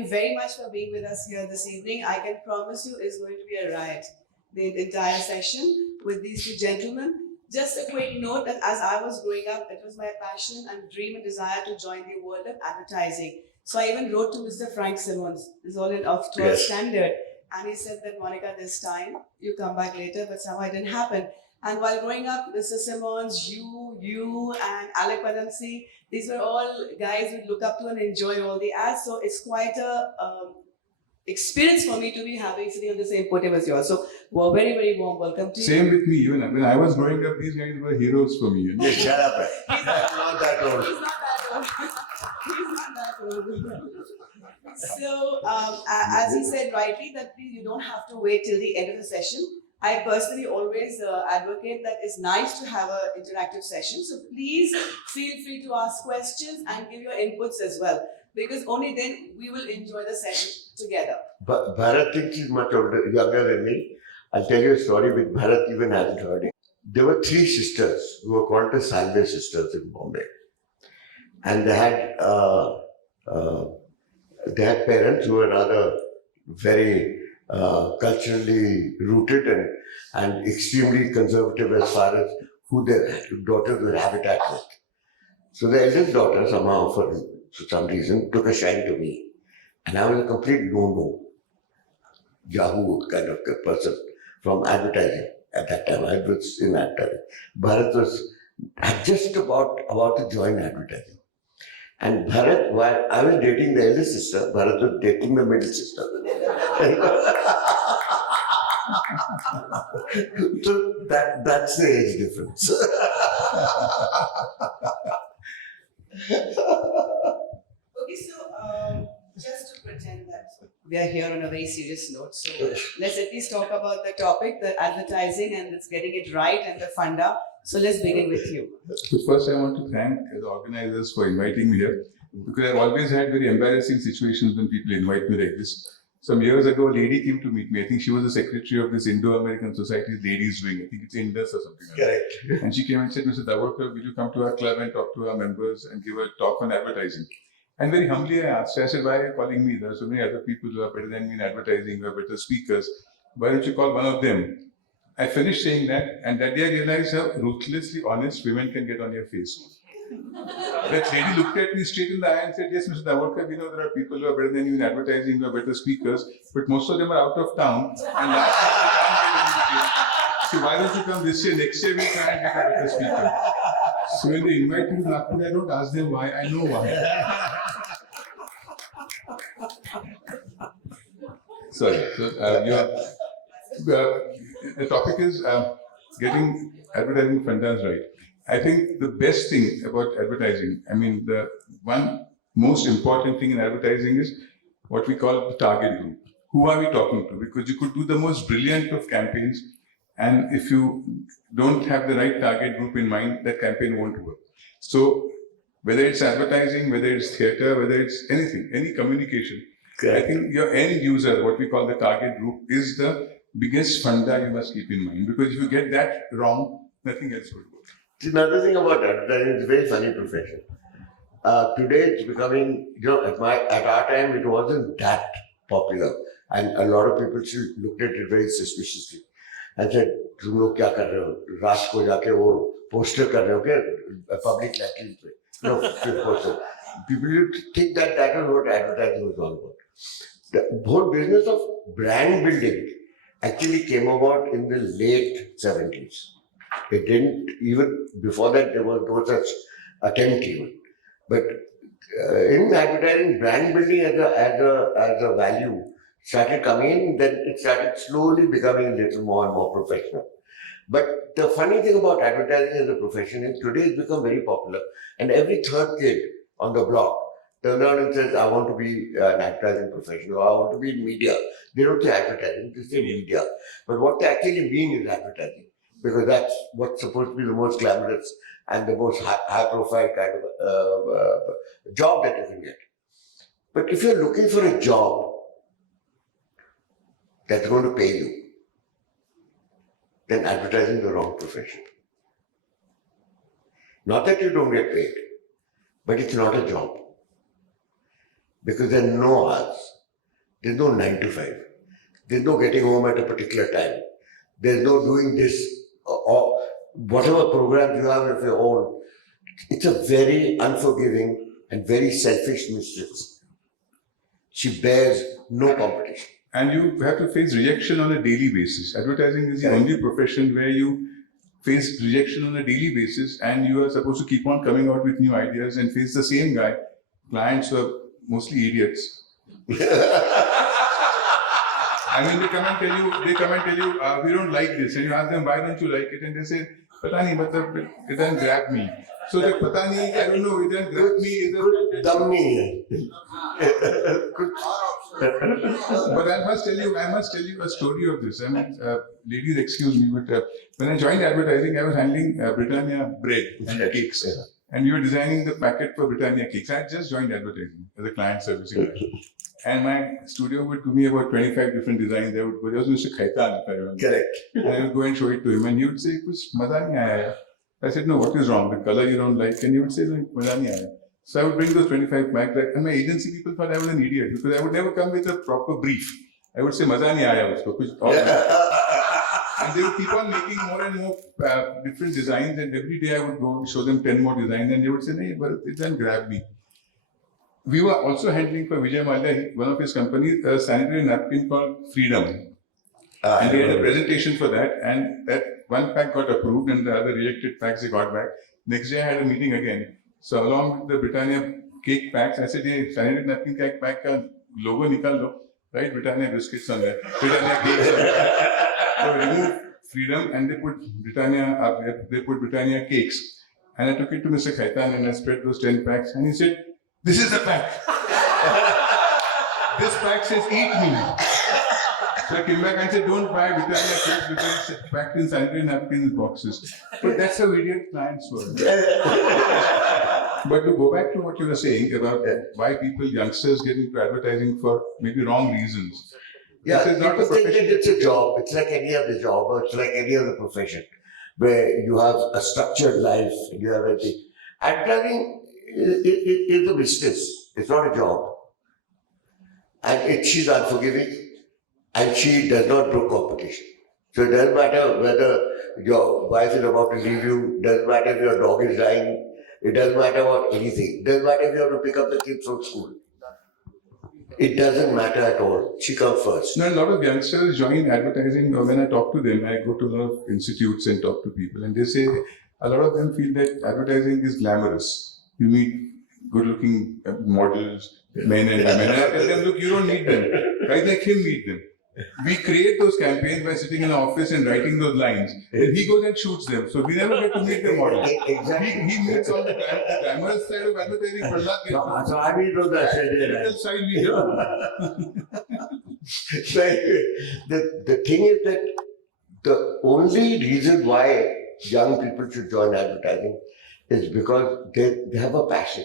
you very much for being with us here this evening. I can promise you it's going to be a riot, the entire session with these two gentlemen. Just a quick note that as I was growing up, it was my passion and dream and desire to join the world of advertising. So I even wrote to Mr. Frank Simmons, this is all in of 12 standard, and he said that, Monica, this time you come back later, but somehow it didn't happen. And while growing up, Mr. Simmons, you, and Alec Padansi, these were all guys we look up to and enjoy all the ads. So it's quite a experience for me to be sitting on the same podium as yours. So, well, very, very warm welcome to you. Same with me. Even when I was growing up, these guys were heroes for me. Yes, shut up. He's not that old. He's not that old. He's not that old. So, as he said rightly, that you don't have to wait till the end of the session. I personally always advocate that it's nice to have an interactive session. So please feel free to ask questions and give your inputs as well, because only then we will enjoy the session together. But Bharat thinks he's much younger than me. I'll tell you a story which Bharat even hasn't heard it. There were 3 sisters who were called the Salve sisters in Bombay. And they had parents who were rather very culturally rooted and extremely conservative as far as who their daughters would habitat with. So the eldest daughter somehow, for some reason, took a shine to me. And I was a complete no-no, Yahoo kind of person from advertising at that time. I was in advertising. Bharat was just about to join advertising. And Bharat, while I was dating the eldest sister, Bharat was dating the middle sister. So that's the age difference. Okay, so just to pretend that we are here on a very serious note, so let's at least talk about the topic, the advertising, and it's getting it right, and the Funda. So let's begin with you. So first, I want to thank the organizers for inviting me here, because I've always had very embarrassing situations when people invite me like this. Some years ago, a lady came to meet me. I think she was the secretary of this Indo-American Society's ladies wing. I think it's Indus or something like that. Correct. And she came and said, Mr. Dabholkar, will you come to our club and talk to our members and give a talk on advertising? And very humbly I asked her, I said, why are you calling me? There are so many other people who are better than me in advertising, who are better speakers. Why don't you call one of them? I finished saying that, and that day I realized how ruthlessly honest women can get on your face. That lady looked at me straight in the eye and said, yes, Mr. Dabholkar, we know there are people who are better than you in advertising, who are better speakers, but most of them are out of town, and last year they can't get any. So why don't you come this year? Next year we'll try and get a better speaker. So when they invite me to Nagpur, I don't ask them why, I know why. Sorry, so the topic is getting advertising fundas right. I think the best thing about advertising, I mean, the one most important thing in advertising is what we call the target group. Who are we talking to? Because you could do the most brilliant of campaigns, and if you don't have the right target group in mind, that campaign won't work. So whether it's advertising, whether it's theatre, whether it's anything, any communication, I think your end user, what we call the target group, is the biggest funda you must keep in mind. Because if you get that wrong, nothing else will work. Another thing about advertising, it's a very funny profession. Today it's becoming, at our time it wasn't that popular, and a lot of people still looked at it very suspiciously and said, "तुम लोग क्या कर रहे हो? रात को जाके वो poster कर रहे हो क्या? Public libraries पे?" No, poster. People think that is what advertising was all about. The whole business of brand building actually came about in the late 70s. It didn't, even before that there was no such attempt even. But in advertising, brand building as a value started coming in, then it started slowly becoming a little more and more professional. But the funny thing about advertising as a profession is today it's become very popular, and every third kid on the block turns around and says, I want to be an advertising professional, or I want to be in media. They don't say advertising, they say media. But what they actually mean is advertising, because that's what's supposed to be the most glamorous and the most high-profile kind of job that you can get. But if you're looking for a job that's going to pay you, then advertising is the wrong profession. Not that you don't get paid, but it's not a job. because there are no hours. There's no 9 to 5. There's no getting home at a particular time. There's no doing this or whatever programs you have of your own. It's a very unforgiving and very selfish mistress. She bears no competition. And you have to face rejection on a daily basis. Advertising is the Correct. only profession where you face rejection on a daily basis, and you are supposed to keep on coming out with new ideas and face the same guy. Clients who are mostly idiots. I mean, they come and tell you, we don't like this, and you ask them, why don't you like it? And they say, Pata nahi, matlab, it doesn't grab me. So the Pata nahi, I don't know, it doesn't grab me. Dum nahi hai. But I must tell you a story of this. I mean, ladies, excuse me, but when I joined advertising, I was handling Britannia bread and cakes. And we were designing the packet for Britannia cakes. I had just joined advertising as a client servicing guy. And my studio would give me about 25 different designs. There was Mr. Khaitan, if I remember. Correct. And I would go and show it to him, and he would say, "Kuch maza nahi aaya." I said, "No, what is wrong? The color you don't like?" And he would say, "No, maza nahi aaya." So I would bring those 25 back, and my agency people thought I was an idiot because I would never come with a proper brief. I would say, "Maza nahi aaya usko, kuch aur." And they would keep on making more and more different designs, and every day I would go and show them 10 more designs, and they would say, "No, but it doesn't grab me." We were also handling for Vijay Mallya, one of his companies, a sanitary napkin called Freedom. And they had a presentation for that, and that one pack got approved, and the other rejected packs they got back. Next day I had a meeting again. So along with the Britannia cake packs, I said, "Hey, sanitary napkin cake pack ka logo nikal lo, right? Britannia biscuits on there, Britannia cakes on there." So remove Freedom, and they put Britannia cakes. And I took it to Mr. Khaitan, and I spread those 10 packs, and he said, "This is the pack. This pack says eat me." So I came back and said, "Don't buy Britannia cakes because it's packed in sanitary napkins boxes." But that's how idiot clients were. But to go back to what you were saying about why youngsters get into advertising for maybe wrong reasons. Yeah, This is not a people think that profession. it's a job. It's like any other job, or it's like any other profession, where you have a structured life, and you have everything. Advertising is a business. It's not a job. And she's unforgiving, and she does not brook competition. So it doesn't matter whether your wife is about to leave you, doesn't matter if your dog is dying, it doesn't matter about anything. It doesn't matter if you have to pick up the kids from school. It doesn't matter at all. She comes first. Now, a lot of youngsters join advertising, or when I talk to them, I go to a lot of institutes and talk to people, and they say a lot of them feel that advertising is glamorous. You meet good-looking models, men and women, and I tell them, "Look, you don't need them. Guys like him need them." We create those campaigns by sitting in an office and writing those lines. And he goes and shoots them. So we never get to meet the model. Exactly. He meets all the glamorous side of advertising. Prahlad gets So I mean, those are little side we hear. The thing is that the only reason why young people should join advertising is because they have a passion.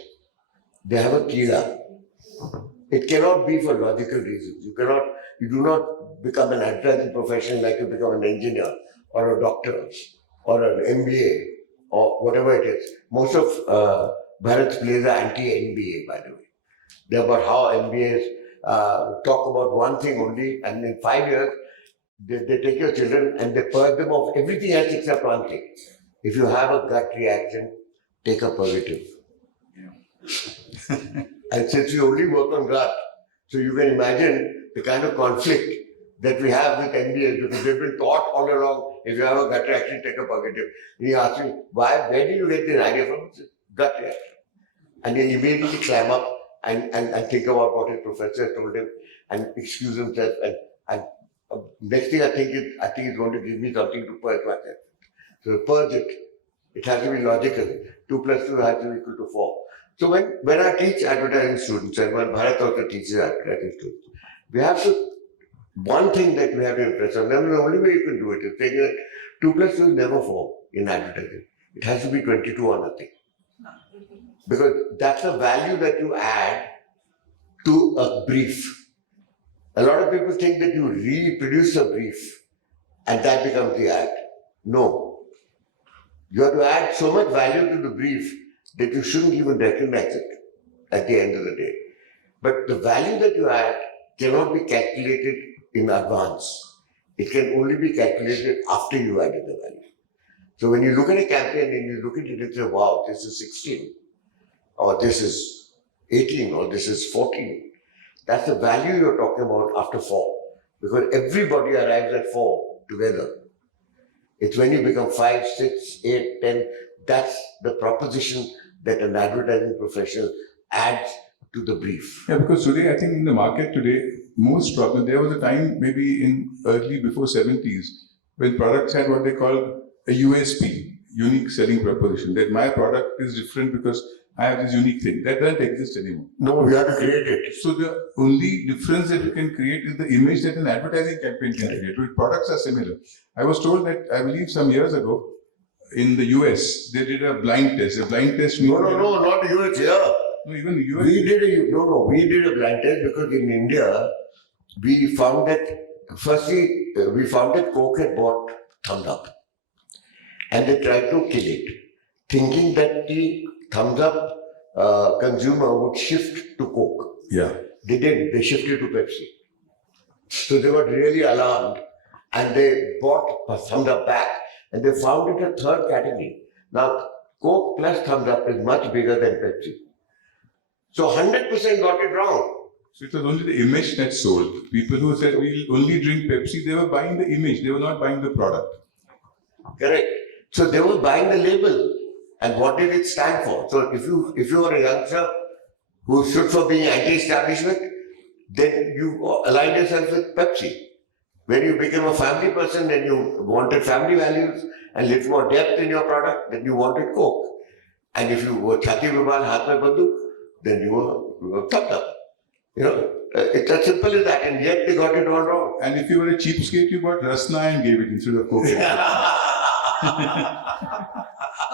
They have a kila. It cannot be for logical reasons. You do not become an advertising professional like you become an engineer or a doctor or an MBA or whatever it is. Most of Bharat's plays are anti-MBA, by the way. They're about how MBAs talk about one thing only, and in 5 years, they take your children and they purge them of everything else except one thing. If you have a gut reaction, take a purgative. And since we only work on gut, so you can imagine the kind of conflict that we have with MBAs, because they've been taught all along, if you have a gut reaction, take a purgative. And he asks me, where did you get this idea from? It's gut reaction. And he immediately climb up and think about what his professor told him and excuse himself. And next thing I think it's going to give me something to purge myself. So purge it. It has to be logical. 2 plus 2 has to be equal to 4. So when I teach advertising students, and when Bharat also teaches advertising students, we have to, one thing that we have to impress on them, the only way you can do it is saying that 2 plus 2 is never 4 in advertising. It has to be 22 or nothing. Because that's the value that you add to a brief. A lot of people think that you reproduce a brief and that becomes the ad. No. You have to add so much value to the brief that you shouldn't even recognize it at the end of the day. But the value that you add cannot be calculated in advance. It can only be calculated after you added the value. So when you look at a campaign and you look at it and say, wow, this is 16, or this is 18, or this is 14, that's the value you're talking about after 4. Because everybody arrives at 4 together. It's when you become 5, 6, 8, 10, that's the proposition that an advertising professional adds to the brief. Yeah, because today, I think in the market today, most problem, there was a time maybe in early before 70s when products had what they call a USP, unique selling proposition, that my product is different because I have this unique thing. That doesn't exist anymore. No, we have to create it. So the only difference that you can create is the image that an advertising campaign can create. But products are similar. I was told that, I believe some years ago, in the US, they did a blind test. A blind test means... No, not the US here. No, even the US. We did a blind test because in India, we found that, firstly, we found that Coke had bought Thumbs Up. And they tried to kill it, thinking that the Thumbs Up consumer would shift to Coke. Yeah. They did. They shifted to Pepsi. So they were really alarmed and they bought Thumbs Up back and they found it a third category. Now, Coke plus Thumbs Up is much bigger than Pepsi. So 100% got it wrong. So it was only the image that sold. People who said we'll only drink Pepsi, they were buying the image, they were not buying the product. Correct. So they were buying the label. And what did it stand for? So if you are a youngster who stood for being anti-establishment, then you aligned yourself with Pepsi. When you became a family person, then you wanted family values and little more depth in your product, then you wanted Coke. And if you were Chati Vibal, Haath Mein Banduk, then you were Thumbs Up. You know, it's as simple as that, and yet they got it all wrong. And if you were a cheapskate, you bought Rasna and gave it instead of Coke.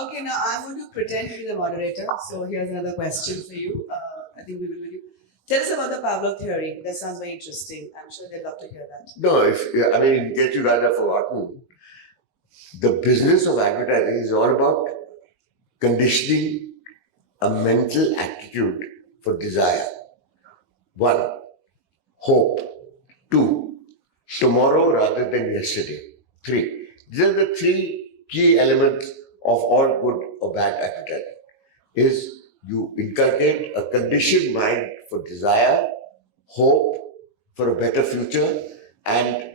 Okay, now I'm going to pretend to be the moderator. So here's another question for you. I think we will really tell us about the Pavlov theory. That sounds very interesting. I'm sure they'd love to hear that. No, in case you guys have forgotten, the business of advertising is all about conditioning a mental attitude for desire. 1, hope. 2, tomorrow rather than yesterday. 3, these are the 3 key elements of all good or bad advertising. Is you inculcate a conditioned mind for desire, hope for a better future, and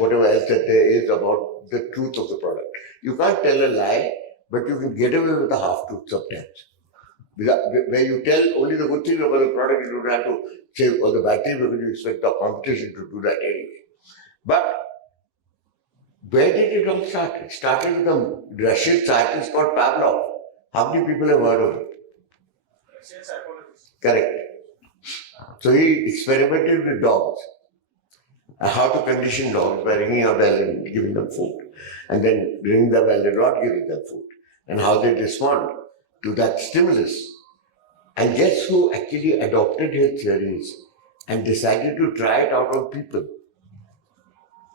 whatever else that there is about the truth of the product. You can't tell a lie, but you can get away with a half-truth sometimes. Where you tell only the good things about the product, you don't have to say all the bad things because you expect the competition to do that anyway. But where did it all start? It started with a Russian scientist called Pavlov. How many people have heard of him? Russian psychologist. Correct. So he experimented with dogs. And how to condition dogs by ringing a bell and giving them food. And then ringing the bell and not giving them food. And how they respond to that stimulus. And guess who actually adopted his theories and decided to try it out on people?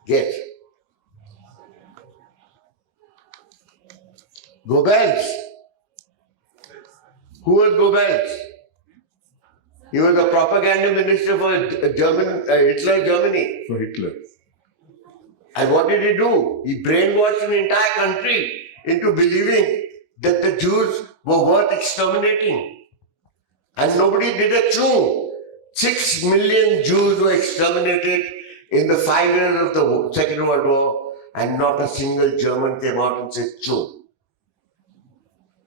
Guess. Goebbels. Who was Goebbels? He was the propaganda minister for Hitler Germany. For Hitler. And what did he do? He brainwashed an entire country into believing that the Jews were worth exterminating. And nobody did a chew. 6 million Jews were exterminated in the 5 years of the Second World War, and not a single German came out and said chew.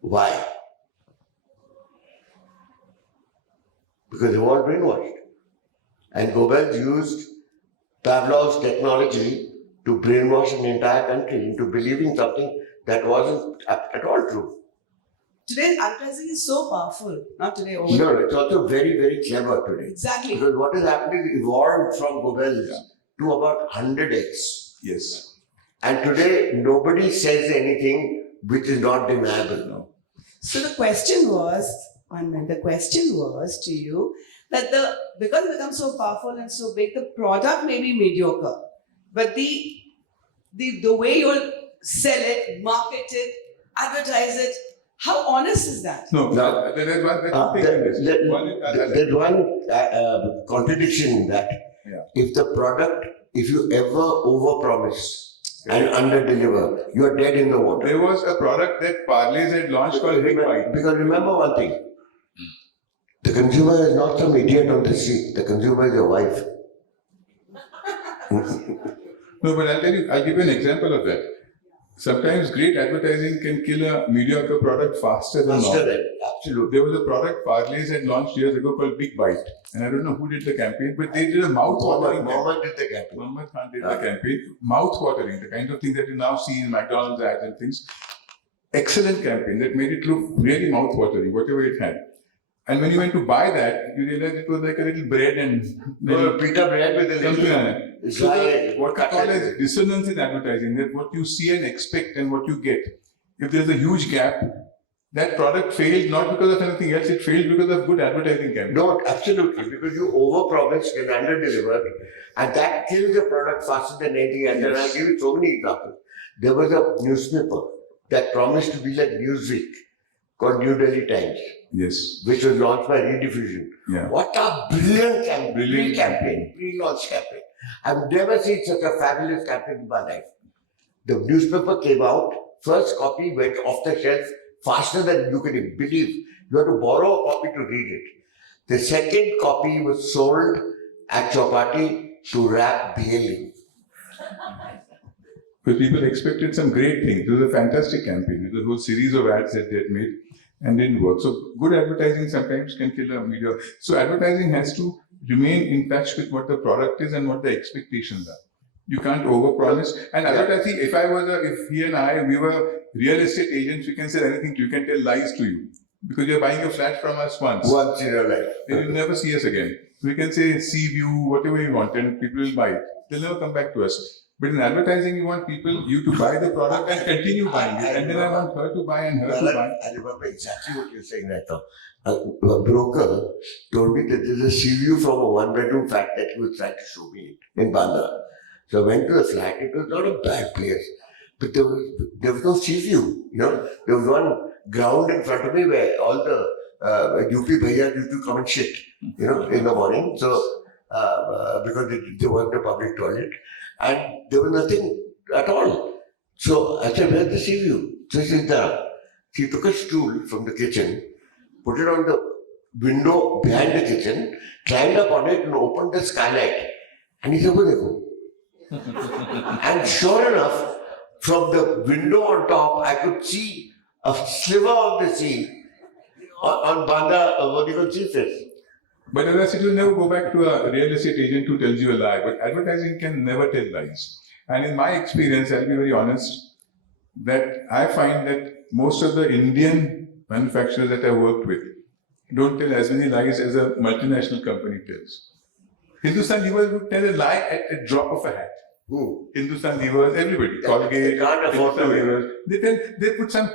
Why? Because they were all brainwashed. And Goebbels used Pavlov's technology to brainwash an entire country into believing something that wasn't at all true. Today's advertising is so powerful. Not today, over. No, it's also very, very clever today. Exactly. Because what has happened is evolved from Goebbels to about 100x. Yes. And today, nobody says anything which is not deniable now. So the question was, to you that because it becomes so powerful and so big, the product may be mediocre, but the way you'll sell it, market it, advertise it How honest is that? No, No. there's one thing in this. There's one contradiction in that. Yeah. If you ever overpromise and underdeliver, you are dead in the water. There was a product that Parleys had launched called Big Bite. Because remember one thing, the consumer is not some idiot on the street. The consumer is your wife. No, but I'll give you an example of that. Sometimes great advertising can kill a mediocre product faster than Faster not. than, absolutely. There was a product Parleys had launched years ago called Big Bite. And I don't know who did the campaign, but they did a mouth-watering campaign. Mohammed did the campaign. Mohammed Khan did the campaign. Mouth-watering, the kind of thing that you now see in McDonald's ads and things. Excellent campaign that made it look really mouth-watering, whatever it had. And when you went to buy that, you realized it was like a little bread and Pita bread with a something little. like that. So what we call as dissonance in advertising, that what you see and expect and what you get. If there's a huge gap, that product failed not because of anything else, it failed because of good advertising campaign. No, absolutely, because you overpromised and underdelivered, and that kills the product faster than anything else. And I'll give you so many examples. There was a newspaper that promised to be like Newsweek called New Delhi Times. Yes. Which was launched by Rediffusion. Yeah. What a brilliant pre-campaign, pre-launch campaign. I've never seen such a fabulous campaign in my life. The newspaper came out, first copy went off the shelf faster than you can believe. You had to borrow a copy to read it. The second copy was sold at Chowpatty to wrap daily. Because people expected some great things. It was a fantastic campaign. It was a whole series of ads that they had made and didn't work. So good advertising sometimes can kill a media. So advertising has to remain in touch with what the product is and what the expectations are. You can't overpromise. And advertising, if he and I, we were real estate agents, we can say anything to you, can tell lies to you. Because you're buying a flat from us once. Once in your life. Then you'll never see us again. We can say sea view, whatever you want, and people will buy it. They'll never come back to us. But in advertising, you want you to buy the product and continue buying it. And then I want her to buy and her to buy. I remember exactly what you're saying right now. A broker told me that there's a sea view from a one-bedroom flat that he was trying to show me in Bandra. So I went to the flat. It was not a bad place, but there was no sea view. You know, there was one ground in front of me where all the UP bhaiyas used to come and shit. You know, in the morning. So because they weren't a public toilet. And there was nothing at all. So I said, where's the sea view? So she said, she took a stool from the kitchen, put it on the window behind the kitchen, climbed up on it and opened the skylight. And he said, "Wo dekho." And sure enough, from the window on top, I could see a sliver of the sea on Bandra, Litfest. But as I said, you'll never go back to a real estate agent who tells you a lie. But advertising can never tell lies. And in my experience, I'll be very honest, that I find that most of the Indian manufacturers that I worked with don't tell as many lies as a multinational company tells. Hindustan Lever would tell a lie at a drop of a hat. Who? Hindustan Levers, everybody. Colgate, They can't afford to Levers. They put some,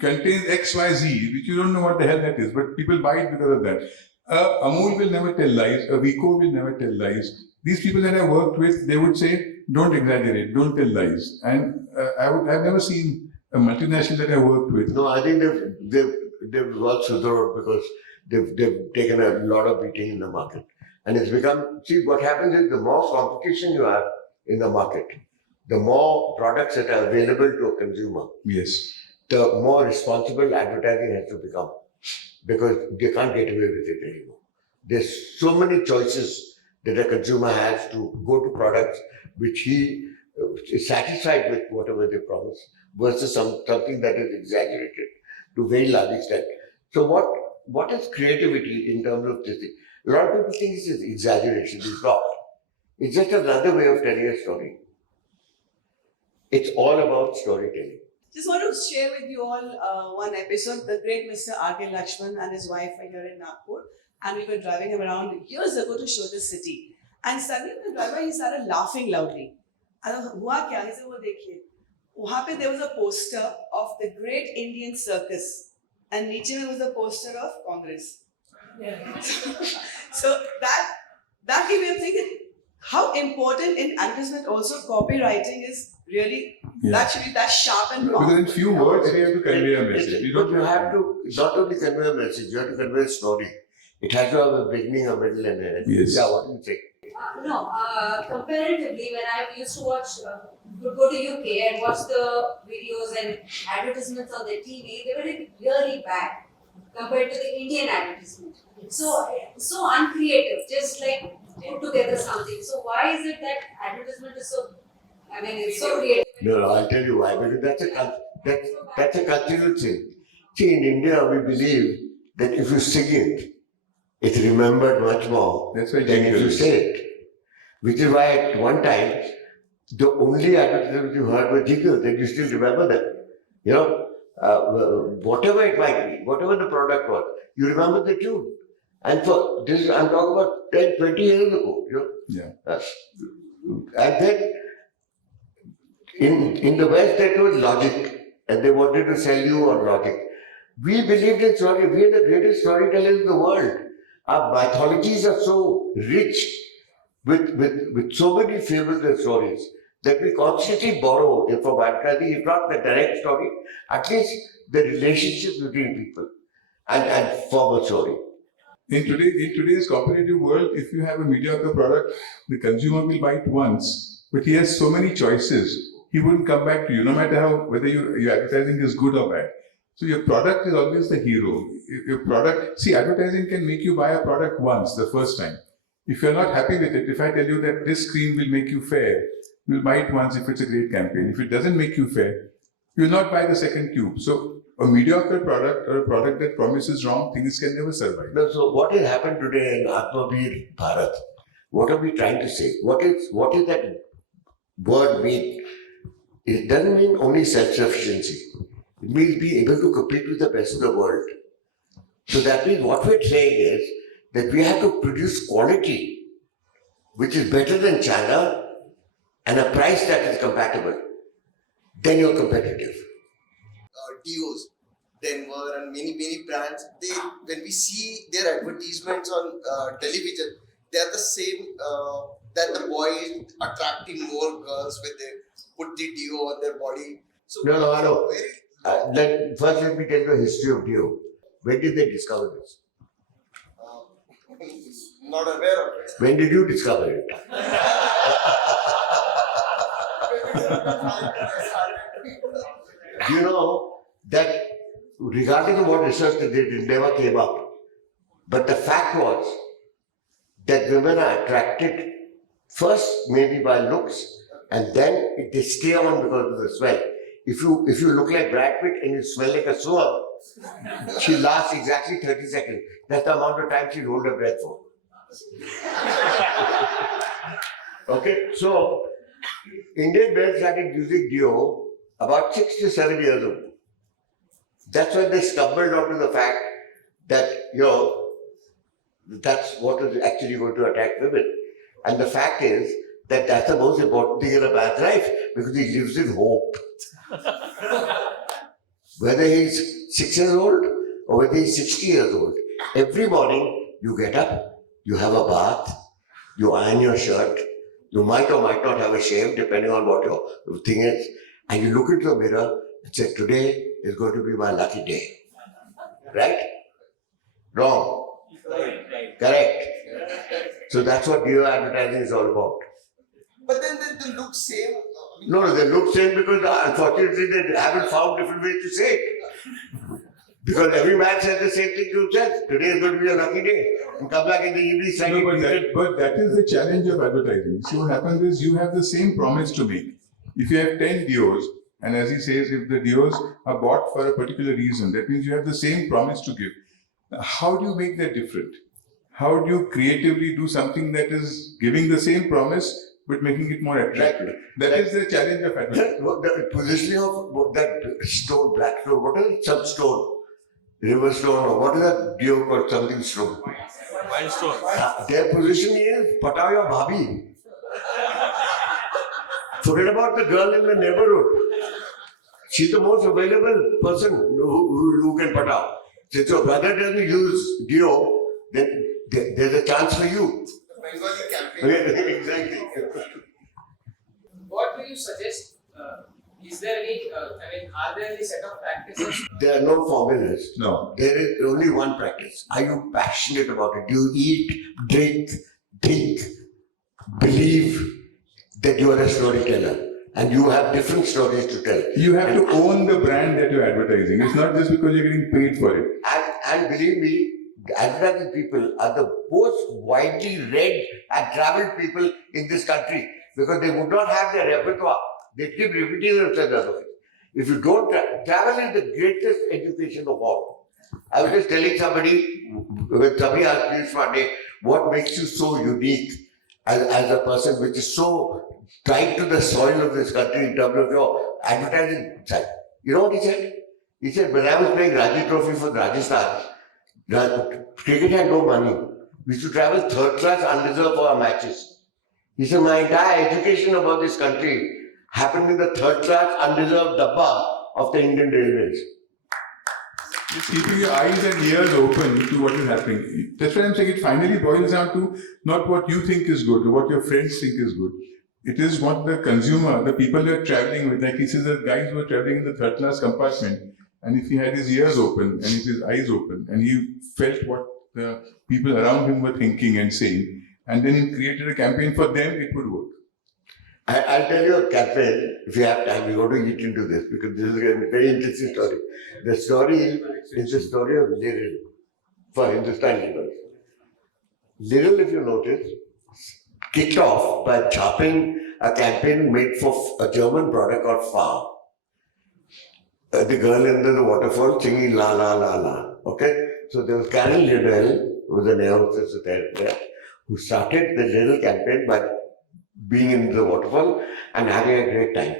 contains XYZ, which you don't know what the hell that is, but people buy it because of that. Amul will never tell lies. A Vico will never tell lies. These people that I worked with, they would say, don't exaggerate, don't tell lies. And I've never seen a multinational that I worked with. No, I think they've got Sudhar because they've taken a lot of beating in the market. And it's become, see, what happens is the more competition you have in the market, the more products that are available to a consumer, Yes. the more responsible advertising has to become. Because they can't get away with it anymore. There's so many choices that a consumer has to go to products which he is satisfied with whatever they promise versus something that is exaggerated to very large extent. So what is creativity in terms of this thing? A lot of people think this is exaggeration, it's not. It's just another way of telling a story. It's all about storytelling. Just want to share with you all one episode. The great Mr. R.K. Lakshman and his wife are here in Nagpur, and we were driving him around years ago to show the city. And suddenly the driver, he started laughing loudly. And hua kya? He said, "Wo dekhiye." Wahan pe there was a poster of the Great Indian Circus, and niche mein was a poster of Congress. Yeah. So that gave me a thinking how important in advertisement also copywriting is really, Yeah. that should be that sharp and Because in powerful. few words, you have to convey a message. You But don't you have to not only convey a message, you have to convey a story. It has to have a beginning, a middle, and an end. Yes. Yeah, what do you think? No, comparatively, when I used to watch, would go to UK and watch the videos and advertisements on the TV, they were really bad compared to the Indian advertisement. So uncreative, just like put together something. So why is it that advertisement is so? I mean, it's so creative. No, I'll tell you why. Because that's a cultural thing. See, in India, we believe that if you sing it, it's remembered much more That's why than if you jingles. say it. Which is why at one time, the only advertisements you heard were jingles, and you still remember them. You know, whatever it might be, whatever the product was, you remember the tune. And for this, I'm talking about 10, 20 years ago. You know? Yeah. And then in the West, that was logic, and they wanted to sell you on logic. We believed in story. We are the greatest storytellers in the world. Our mythologies are so rich with so many fables and stories that we constantly borrow from advertising, if not the direct story, at least the relationships between people and form a story. In today's competitive world, if you have a mediocre product, the consumer will buy it once, but he has so many choices. He wouldn't come back to you, no matter how whether your advertising is good or bad. So your product is always the hero. Your product, see, advertising can make you buy a product once, the first time. If you're not happy with it, if I tell you that this cream will make you fair, you'll buy it once if it's a great campaign. If it doesn't make you fair, you'll not buy the second tube. So a mediocre product or a product that promises wrong things can never survive. No, so what has happened today in Atmabir Bharat? What are we trying to say? What is that word mean? It doesn't mean only self-sufficiency. It means be able to compete with the best in the world. So that means what we're saying is that we have to produce quality which is better than China and a price that is compatible. Then you're competitive. Dios, Denver, and many brands. When we see their advertisements on television, they are the same that the boy is attracting more girls when they put the Dio on their body. So No, I know. very First, let me tell you the history of Dio. When did they discover this? not aware of it. When did you discover it? Do you know that regardless of what research they did, it never came up. But the fact was that women are attracted first maybe by looks and then they stay on because of the smell. If you look like Brad Pitt and you smell like a sewer, she lasts exactly 30 seconds. That's the amount of time she'll hold her breath for. Okay, so Indian men started using Dio about 6 to 7 years ago. That's when they stumbled onto the fact that, that's what is actually going to attract women. And the fact is that that's the most important thing in a man's life because he lives in hope. Whether he's 6 years old or whether he's 60 years old, every morning you get up, you have a bath, you iron your shirt, you might or might not have a shave depending on what your thing is, and you look into the mirror and say, today is going to be my lucky day. Right? Wrong. Correct. So that's what Dio advertising is all about. But then they look same. No, they look same because unfortunately they haven't found different ways to say it. Because every man says the same thing to himself. Today is going to be a lucky day. And come back in the evening slightly. No, but that is the challenge of advertising. See, what happens is you have the same promise to make. If you have 10 Dios, and as he says, if the Dios are bought for a particular reason, that means you have the same promise to give. How do you make that different? How do you creatively do something that is giving the same promise but making it more attractive? That is the challenge of advertising. The positioning of that stone, black stone, what is it? Some stone, river stone, or what is that Dio called? Something stone. Milestone. Their position is patao your bhabhi. Forget about the girl in the neighborhood. She's the most available person who can patao. Since your brother doesn't use Dio, then there's a chance for you. The Bengali campaign. Exactly. What do you suggest is there any, are there any set of practices? There are no formulas. No. There is only one practice. Are you passionate about it? Do you eat, drink, think, believe that you are a storyteller and you have different stories to tell? You have to own the brand that you're advertising. It's not just because you're getting paid for it. And believe me, advertising people are the most widely read and traveled people in this country because they would not have their repertoire. They keep repeating themselves otherwise. If you don't travel is the greatest education of all. I was just telling somebody, when somebody asked me one day, what makes you so unique as a person which is so tied to the soil of this country in terms of your advertising side? You know what he said? He said, when I was playing Ranji Trophy for Rajasthan, cricket had no money. We used to travel third class unreserved for our matches. He said, my entire education about this country happened in the third class unreserved dabba of the Indian Railways. It's keeping your eyes and ears open to what is happening. That's why I'm saying it finally boils down to not what you think is good or what your friends think is good. It is what the consumer, the people you're traveling with, like he says, the guys who are traveling in the third class compartment, and if he had his ears open and if his eyes open and he felt what the people around him were thinking and saying, and then he created a campaign for them, it would work. I'll tell you a campaign, if you have time, you got to get into this because this is a very interesting story. The story is the story of Little for Hindustani girls. Little, if you notice, kicked off by chopping a campaign made for a German product called Fa. The girl under the waterfall singing la la la la. Okay? So there was Karen Liddell, who was an air hostess there, who started the Little campaign by being in the waterfall and having a great time.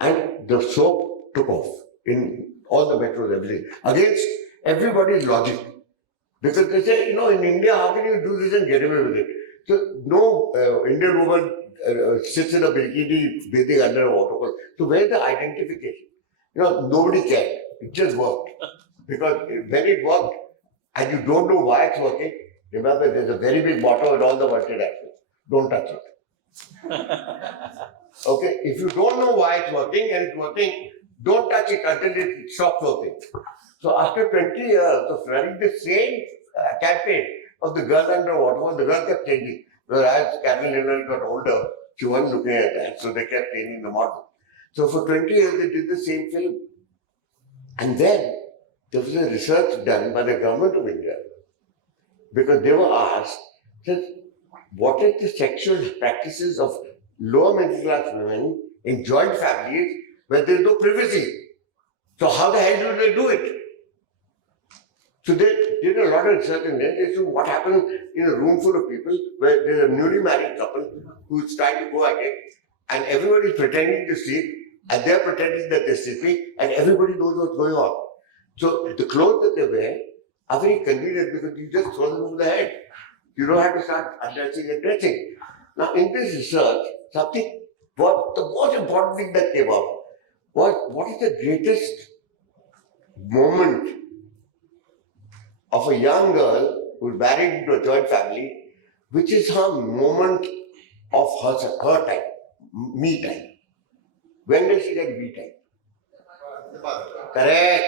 And the soap took off in all the metros, everything, against everybody's logic. Because they say, you know, in India, how can you do this and get away with it? So no Indian woman sits in a bikini bathing under a waterfall. So where's the identification? You know, nobody cared. It just worked. Because when it worked and you don't know why it's working, remember there's a very big motto in all the multinationals. Don't touch it. Okay, if you don't know why it's working and it's working, don't touch it until it stops working. So after 20 years of running the same campaign of the girl under waterfall, the girl kept changing. Because as Catherine Liddell got older, she wasn't looking at that, so they kept changing the model. So for 20 years they did the same film. And then there was a research done by the government of India because they were asked, what are the sexual practices of lower middle class women in joint families where there is no privacy? So how the hell do they do it? So they did a lot of research and then they said what happens in a room full of people where there's a newly married couple who's trying to go ahead and everybody's pretending to sleep and they're pretending that they're sleeping and everybody knows what's going on. So the clothes that they wear are very convenient because you just throw them over the head. You don't have to start undressing and dressing. Now in this research, the most important thing that came up was what is the greatest moment of a young girl who's married into a joint family, which is her moment of her time, me time. When does she get me time? Correct.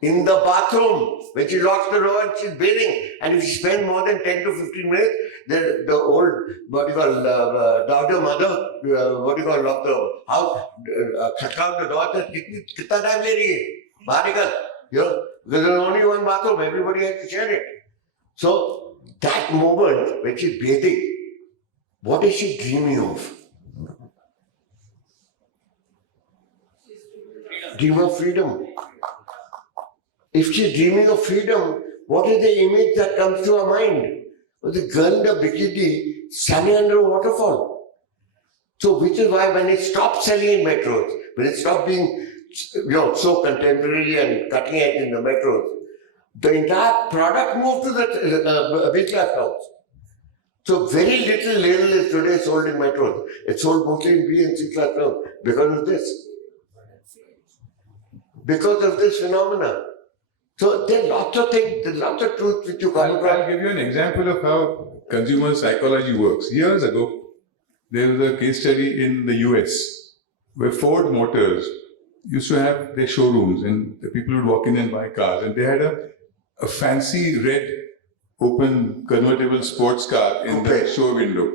In the bathroom, when she locks the door and she's bathing, and if she spends more than 10 to 15 minutes, the old, daughter, mother, lock the house, shut down the door, says, kitna time le rahi hai? Bahar nikal. You know, there's only one bathroom, everybody has to share it. So, that moment when she's bathing, what is she dreaming of? Dream of freedom. If she's dreaming of freedom, what is the image that comes to her mind? Well, the girl in the bikini standing under a waterfall. So, which is why when it stopped selling in metros, when it stopped being so contemporary and cutting edge in the metros, the entire product moved to the B-class towns. So, very little is today sold in metros. It's sold mostly in B and C-class towns because of this. Because of this phenomena. So there are lots of things, there's lots of truth which you come across. I'll give you an example of how consumer psychology works. Years ago, there was a case study in the US where Ford Motors used to have their showrooms, and the people would walk in and buy cars, and they had a fancy red open convertible sports car in the show window.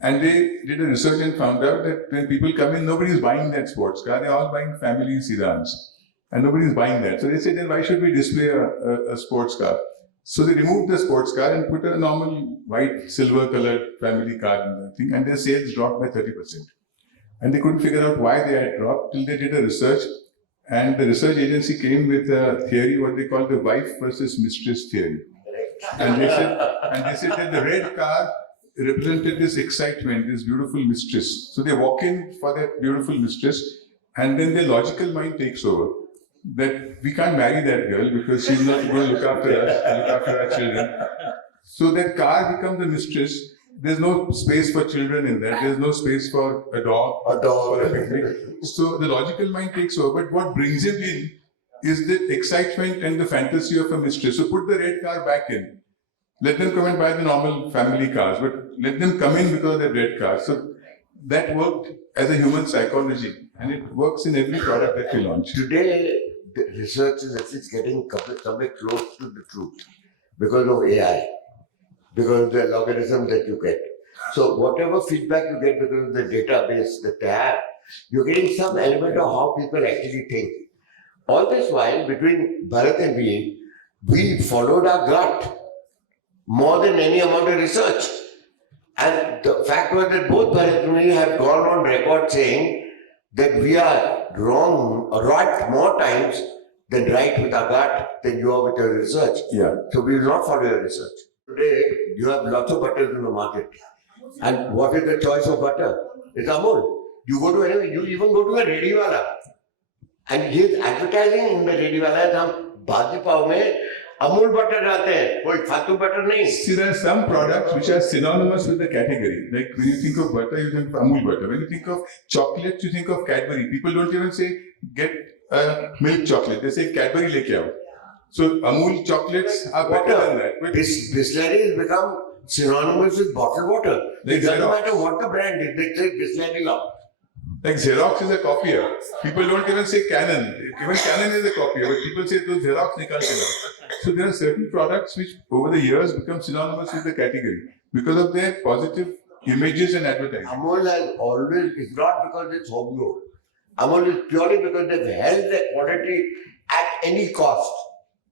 And they did a research and found out that when people come in, nobody's buying that sports car. They're all buying family sedans. And nobody's buying that. So they said, then why should we display a sports car? So they removed the sports car and put a normal white, silver colored family car in the thing, and their sales dropped by 30%. And they couldn't figure out why they had dropped till they did a research. And the research agency came with a theory, what they call the wife versus mistress theory. And they said that the red car represented this excitement, this beautiful mistress. So they walk in for that beautiful mistress, and then their logical mind takes over. That we can't marry that girl because she's not going to look after us, look after our children. So that car becomes the mistress. There's no space for children in that. There's no space for a dog. Or a picnic. So the logical mind takes over. But what brings him in is the excitement and the fantasy of a mistress. So put the red car back in. Let them come and buy the normal family cars, but let them come in because they're red cars. So that worked as a human psychology, and it works in every product that we launch. Today, the research is at least getting somewhere close to the truth because of AI, because of the logarithm that you get. So whatever feedback you get because of the database that they have, you're getting some element of how people actually think. All this while, between Bharat and me, we followed our gut more than any amount of research. And the fact was that both Bharat and me have gone on record saying that we are right more times than right with our gut than you are with your research. Yeah. So we will not follow your research. Today, you have lots of butters in the market. And what is the choice of butter? It's Amul. You go to anywhere, you even go to a ready wala. And he is advertising in the ready wala, some bhaji pav mein Amul butter डालते हैं, कोई फालतू butter नहीं. See, there are some products which are synonymous with the category. Like when you think of butter, you think of Amul butter. When you think of chocolate, you think of Cadbury. People don't even say, get a milk chocolate. They say, Cadbury leke aao. So Amul chocolates are better than that. But Bisleri has become synonymous with bottled water. Like It doesn't Xerox. matter what the brand is, they say Bisleri now. Like Xerox is a copier. People don't even say Canon. Even Canon is a copier, but people say those Xerox nikal ke lao. So there are certain products which over the years become synonymous with the category because of their positive images and advertising. Amul has always, it's not because it's homegrown. Amul is purely because they've held their quality at any cost.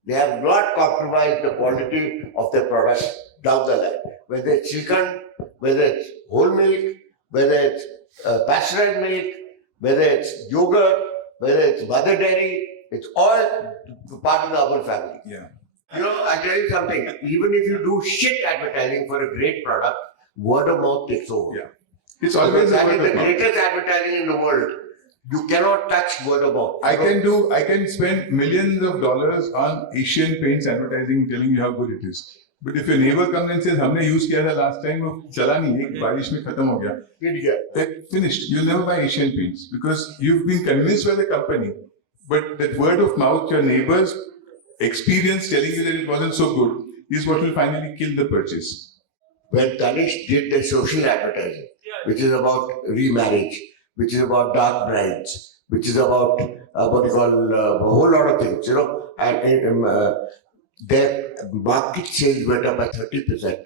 They have not compromised the quality of their product down the line. Whether it's chicken, whether it's whole milk, whether it's pasteurized milk, whether it's yogurt, whether it's mother dairy, it's all part of the Amul family. Yeah. You know, I tell you something, even if you do shit advertising for a great product, word of mouth takes over. Yeah. It's always a That word is of the mouth. greatest advertising in the world. You cannot touch word of mouth. I can spend millions of dollars on Asian Paints advertising telling you how good it is. But if your neighbor comes and says, हमने use किया था last time, वो चला नहीं, एक बारिश में खत्म हो गया. That finished. You'll never buy Asian Paints because you've been convinced by the company. But that word of mouth, your neighbor's experience telling you that it wasn't so good, is what will finally kill the purchase. When Tanish did the social advertising, which is about remarriage, which is about dark brides, which is about what you call a whole lot of things, you know, and their market sales went up by 30%.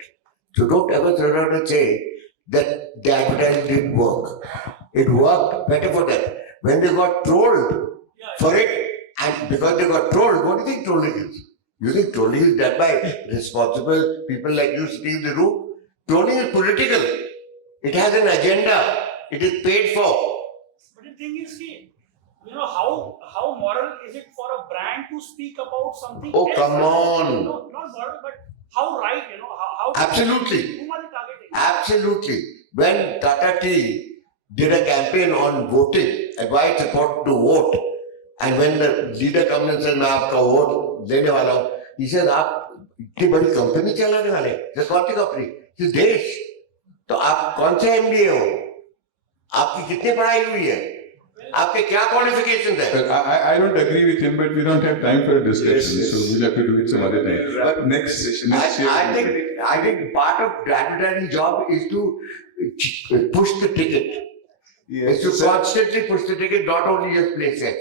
So don't ever turn around and say that the advertising didn't work. It worked better for them. When they got trolled for it, and because they got trolled, what do you think trolling is? You think trolling is done by responsible people like you sitting in the room? Trolling is political. It has an agenda. It is paid for. But the thing is, see, you know, how moral is it for a brand to speak about something? Oh, else? come on. No, not moral, but how right, you know, how Absolutely. whom are they targeting? Absolutely. When Tata Tea did a campaign on voting and why it's important to vote, and when the leader comes and says, मैं आपका vote देने वाला हूँ, he says, आप इतनी बड़ी company चलाने वाले हैं, कौन सी कंपनी? इस देश. तो आप कौन से MBA हो? आपकी कितनी पढ़ाई हुई है? आपके क्या qualifications हैं? But I don't agree with him, but we don't have time for a discussion, so we'll have to do it some other time. But next year. I think part of the advertising job is to push the ticket. Is to constantly push the ticket, not only just play sex.